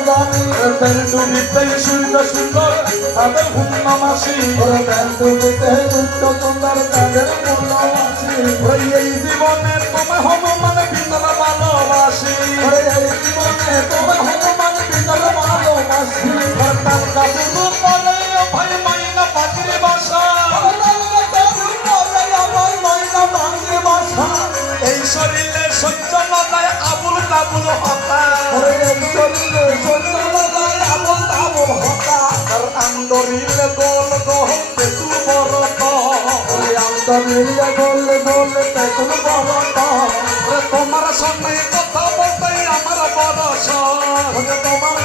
জানি তেল ডুবিতে সূর্য সুন্দর তাদের পূর্ণমাসী তেল ডুবিতে সূর্য সুন্দর তাদের পূর্ণমাসী এই জীবনে তোমায় হনুমান ভিতর ভালোবাসি এই জীবনে তোমায় হনুমান ভিতর ভালোবাসি তার কাবুল করে ভাই মাইনা পাখির বাসা এই শরীরে সহ্য না যায় আবুল কাবুল হতা আর আন্দরিলে গোল গোল পেটুল বরত তোমার সঙ্গে কথা বলতে আমার বরস তোমার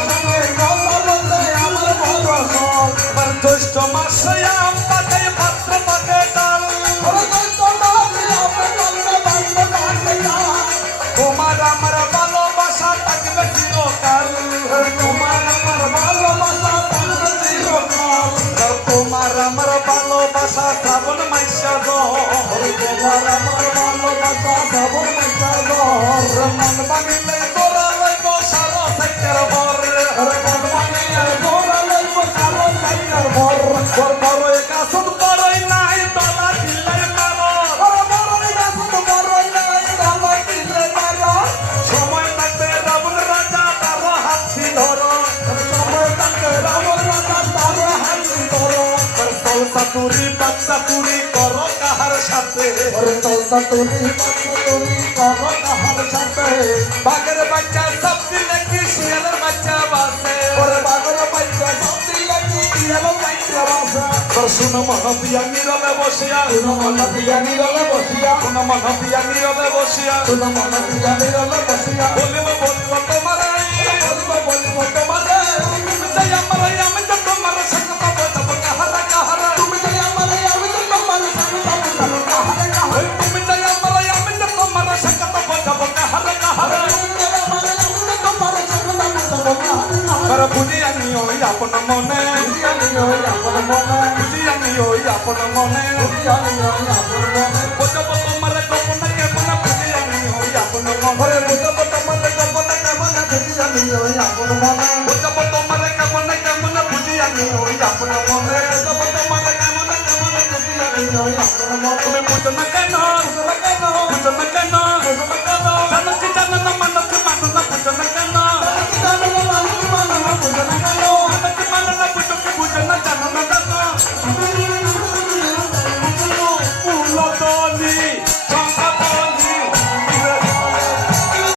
জ্যৈষ্ঠ মাসে আম পাকে পাত্র পাকে ডাল তোমার আমার ভালোবাসা থাকবে চিরকাল তোমার আমার ভালোবাসা থাকবে চিরকাল তোমার আমার ভালোবাসা শ্রাবণ মাইশা তোমার আমার ভালোবাসা শ্রাবণ মাইশা মন ভাঙিলে তোরা লইব সারা সাইকের ভর বড়ই গাছত বড়ই নাই তলা দিলে সময় থাকবে রাবণ রাজা তার হাতি ধর সাতুরি বাচ্চাতুরি কর কাহার সাথে বাঘের বাচ্চা সব দিলে কি শিয়ালের বাচ্চা বাসে শুনো মন দিয়া নীরবে বসিয়া শুনো মন দিয়া নীরবে বসিয়া বলিব তোমার যাই আমার আমি তো তোমার সঙ্গে পাবো যাব কাহারা কাহারা তুমি যাই আমার আমি তো তোমার সঙ্গে পাবো কাহারা কাহারা বুঝিয়া নিও আপন মনে বুঝিয়া নিও আপন মনে বুঝব তোমার গোপন কেমন বুঝিয়া নিও আপন মনে বুঝব তোমার গোপন কেমন বুঝিয়া নিও আপন মনে বুঝব তোমার কেমন কেমন বুঝিয়া নিও আপন মনে বুঝব তোমার কেমন কেমন বুঝিয়া নিও আপন মনে তুমি বুঝো না কেন বুঝো না কেন